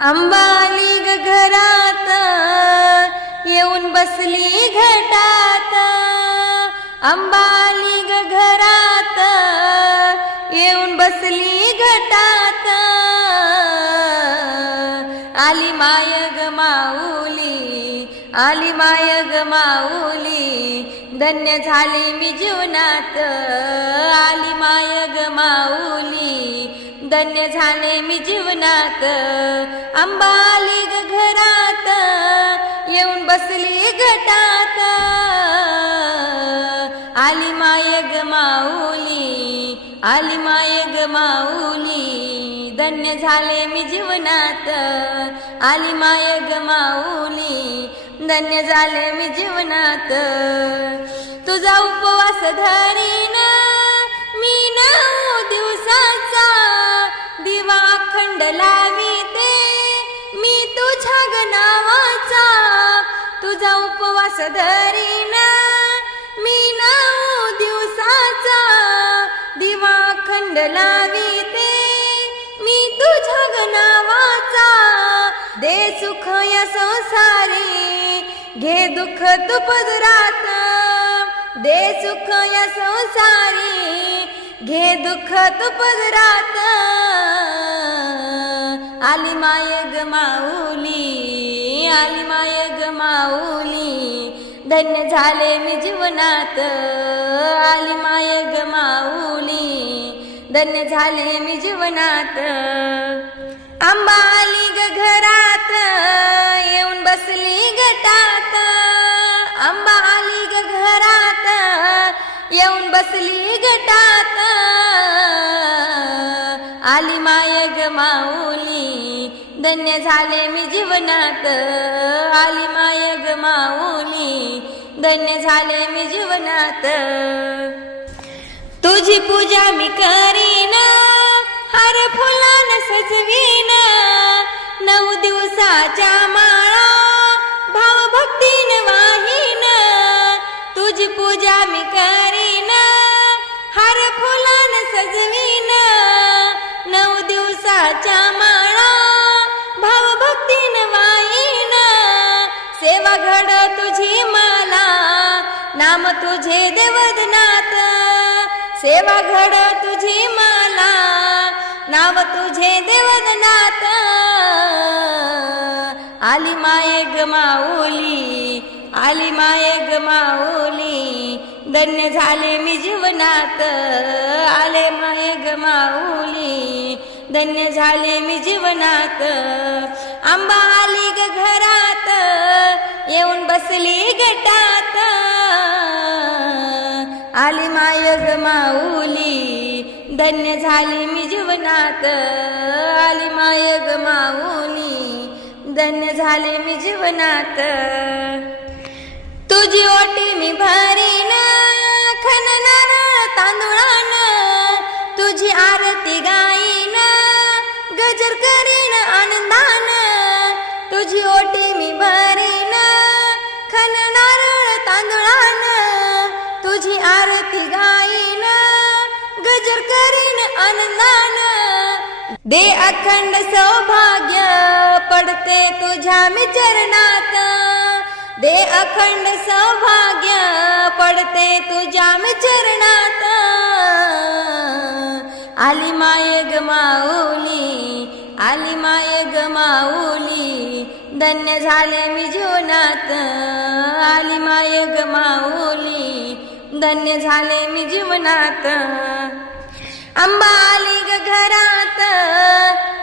अंबाली ग घरात येऊन बसली घटात. अंबाली घरात येऊन बसली घटात. आली माय ग माऊली आली माय ग माऊली धन्य झाले मी जीवनात. धन्य झाले मी जीवनात. आंबाली ग घरात येऊन बसली घटात आली माय ग माऊली आली माय ग माऊली धन्य झाले मी जीवनात. आली माय ग माऊली धन्य झाले मी जीवनात. तुझा उपवास धरी लाविते मी तुझ्या गनावाचा तुझा उपवास धरीन. मी नऊ दिवसाचा दिवा खंड लाविते. मी तुझ्या गनावाचा दे सुख या संसारी. घे दुःख तू पदरात दे सुख या संसारी. घे दुःख तू पदरात. आली माय ग माऊली आली माय ग माऊली. धन्य झाले मी जीवनात आली माय ग माऊली. धन्य झाले मी जीवनात. आंबा आली ग घरात येऊन बसली गटात आंबा आली ग घरात येऊन बसली गटात आली माय ग माऊली. धन्य झाले मी जीवनात. आली माय ग माऊली. धन्य झाले मी जीवनात. तुझी पूजा मी करीन. हर फुलान सजवीन. नऊ दिवसाच्या माळा दिवसाच्या माळा भाव भक्तीन सेवा घड तुझी माला नाम तुझे देवदनाथ. सेवा घड तुझी माला नाव तुझे देवदनाथ. आली माय ग माऊली आली माय ग माऊली धन्य झाले मी जीवनात. आले माय ग माऊली धन्य झाले मी जीवनात. आंबा आली ग घरात येऊन बसली गटात. आली माय ग माऊली धन्य झाली मी जीवनात. आली माय ग माऊली धन्य झाले मी जीवनात. तुझी ओटी मी भर करीन अन्नान दे अखंड सौभाग्य पडते तुझ्या मी चरणात दे अखंड सौभाग्य पडते तुझ्या मी चरणात आली माय माऊली आली माय माऊली धन्य झाले मी जीवनात. आली माय माऊली धन्य झाले मी जीवनात. आंबा आली ग घरात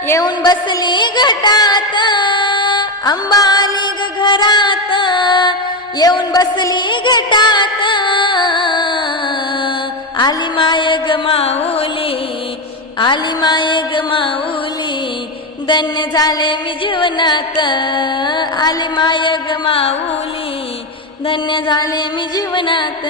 येऊन बसली घटात. आंबा आली ग घरात येऊन बसली घटात. आली माय ग माऊली आली माय ग माऊली धन्य झाले मी जीवनात. आली माय ग माऊली धन्य झाले मी जीवनात.